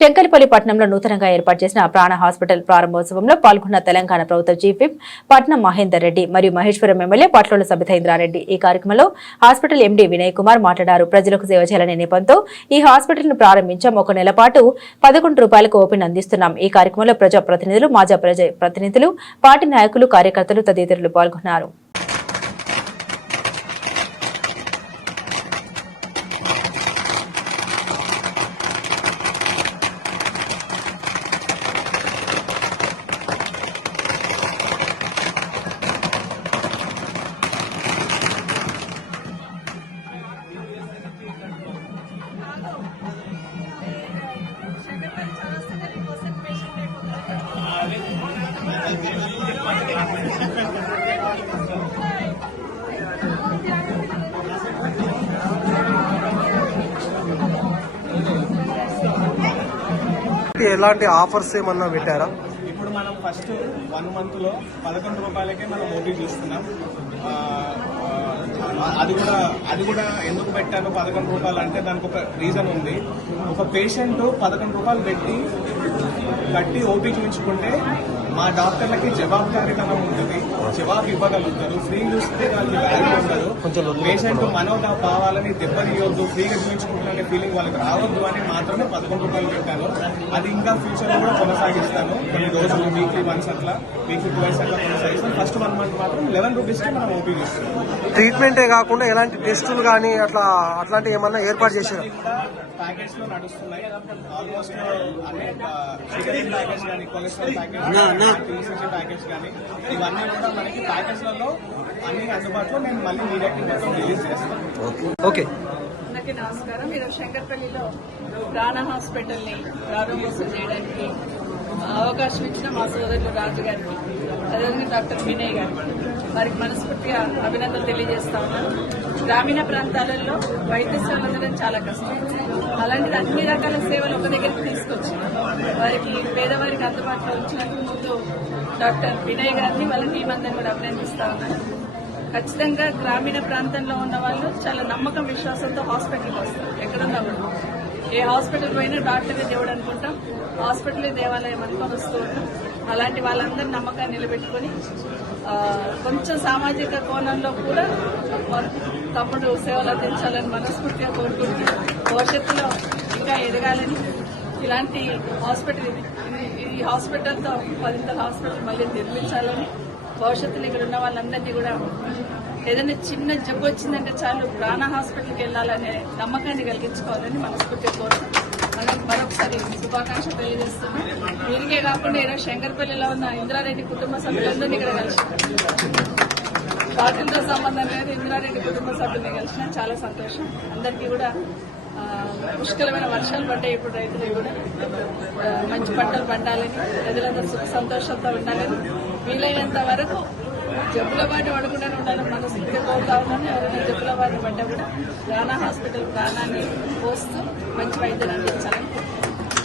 టెంకలపల్లి పట్టణంలో నూతనంగా ఏర్పాటు చేసిన ప్రాణ హాస్పిటల్ ప్రారంభోత్సవంలో పాల్గొన్న తెలంగాణ ప్రభుత్వ చీఫ్ విప్ పట్నం మహేందర్ రెడ్డి మరియు మహేశ్వరం ఎమ్మెల్యే పట్లోల సబితేంద్రారెడ్డి. ఈ కార్యక్రమంలో హాస్పిటల్ ఎండీ వినయ్ కుమార్ మాట్లాడారు. ప్రజలకు సేవ చేయాలనే నేపంతో ఈ హాస్పిటల్ను ప్రారంభించాం. ఒక నెల పాటు పదకొండు రూపాయలకు ఓపెన్ అందిస్తున్నాం. ఈ కార్యక్రమంలో ప్రజా ప్రతినిధులు మాజా ప్రజా ప్రతినిధులు పార్టీ నాయకులు కార్యకర్తలు తదితరులు పాల్గొన్నారు. ఎలాంటి ఆఫర్స్ ఏమన్నా పెట్టారా? ఇప్పుడు మనం ఫస్ట్ వన్ మంత్లో పదకొండు రూపాయలకే మనం ఓటీ చూస్తున్నాం. అది కూడా అది కూడా ఎందుకు పెట్టాను పదకొండు రూపాయలు అంటే దానికి ఒక రీజన్ ఉంది. ఒక పేషెంట్ పదకొండు రూపాయలు పెట్టి కట్టి ఓపీ చూపించుకుంటే మా డాక్టర్లకి జవాబుదారీతనం ఉంటుంది జవాబు ఇవ్వగలుగుతారు ఫ్రీ చూస్తే దానికి వాల్యూ ఉండదు. పేషెంట్ మనోభావాలని దెబ్బతీయొద్దు ఫ్రీగా చూపించుకుంటున్న ఫీలింగ్ వాళ్ళకి రావద్దు అని మాత్రమే పదకొండు రూపాయలు పెట్టాను అది ఇంకా ఫ్యూచర్లో కూడా కొనసాగిస్తాను. కొన్ని రోజులు వీక్లీ వన్స్ అట్లా వీక్లీ ట్వైస్ అట్లా కొనసాగిస్తాను. ఫస్ట్ వన్ మంత్ మాత్రం లెవెన్ రూపీస్కి మనం ఓపీ ఇస్తాం ట్రీట్మెంటే కాకుండా ఎలాంటి టెస్టులు కానీ అట్లా అట్లాంటివి ఏమన్నా ఏర్పాటు చేశారా? ప్యాకెట్స్లో నడుస్తున్నాయి. ఆల్మోస్ట్ అన్ని షుగర్ ప్యాకెట్స్ కానీ కొలెస్ట్రాల్ ప్యాకెట్స్ ఈసీజీ ప్యాకెట్స్ కానీ ఇవన్నీ కూడా మనకి ప్యాకెట్స్లలో అన్ని అందుబాటులో నేను మళ్ళీ మీడియాకి మొత్తం రిలీజ్ చేస్తాను ఓకే. అందరికీ నమస్కారం. ఈరోజు శంకర్పల్లిలో ప్రాణ హాస్పిటల్ని ప్రారంభోత్సవం చేయడానికి అవకాశం ఇచ్చిన మా సోదరులు రాజు గారికి అదేవిధంగా డాక్టర్ వినయ్ గారికి. వారికి మనస్ఫూర్తిగా అభినందనలు తెలియజేస్తా ఉన్నాను. గ్రామీణ ప్రాంతాలలో వైద్య సేవలు అందడం చాలా కష్టం. అలాంటిది అన్ని రకాల సేవలు ఒక దగ్గరికి తీసుకొచ్చి వారికి పేదవారికి అందుబాటులో ఉంచినందుకు ముందు డాక్టర్ వినయ్ గారిని వాళ్ళ టీం అందరినీ కూడా అభినందిస్తా ఉన్నాను. ఖచ్చితంగా గ్రామీణ ప్రాంతంలో ఉన్న వాళ్ళు చాలా నమ్మకం విశ్వాసంతో హాస్పిటల్కి వస్తారు. ఎక్కడున్నా కూడా. ఏ హాస్పిటల్ పోయినా డాక్టరే దేవుడు అనుకుంటాం. హాస్పిటల్ దేవాలయం అనుకొని వస్తూ ఉంటాం. అలాంటి వాళ్ళందరి నమ్మకాన్ని నిలబెట్టుకుని కొంచెం సామాజిక కోణంలో కూడా తమ్ముడు సేవలు అందించాలని మనస్ఫూర్తిగా కోరుకుంటున్నాం భవిష్యత్తులో ఇంకా ఎదగాలని ఇలాంటి హాస్పిటల్ ఈ హాస్పిటల్తో పదింతల హాస్పిటల్ మళ్ళీ నిర్మించాలని భవిష్యత్తులో ఇక్కడ ఉన్న వాళ్ళందరినీ కూడా ఏదైనా చిన్న జబ్బు వచ్చిందంటే చాలు ప్రాణ హాస్పిటల్కి వెళ్ళాలనే నమ్మకాన్ని కలిగించుకోవాలని మనస్ఫూర్తిగా కోరుతున్నాం. మనం మరొకసారి శుభాకాంక్షలు తెలియజేస్తున్నాం. వీరికే కాకుండా ఈరోజు శంకర్పల్లిలో ఉన్న ఇంద్రారెడ్డి కుటుంబ సభ్యులందరినీ ఇక్కడ కలిసి పార్టీలతో సంబంధం లేదు ఇందిరారెడ్డి కుటుంబ సభ్యుల్ని కలిసిన చాలా సంతోషం. అందరికీ కూడా పుష్కలమైన వర్షాలు పడ్డాయి ఇప్పుడు రైతులు కూడా. మంచి పంటలు పండాలని ప్రజలందరూ సుఖ సంతోషంతో ఉండాలని వీలైనంత వరకు జబ్బుల బాటి పడకుండా ఉండాలని మనస్ఫూర్తిగా కోరుతా ఉన్నాను. ఎవరైనా జబ్బుల బాటి పడ్డా కూడా ప్రాణ హాస్పిటల్ ప్రాణాన్ని పోస్తూ మంచి వైద్యం అందించాలని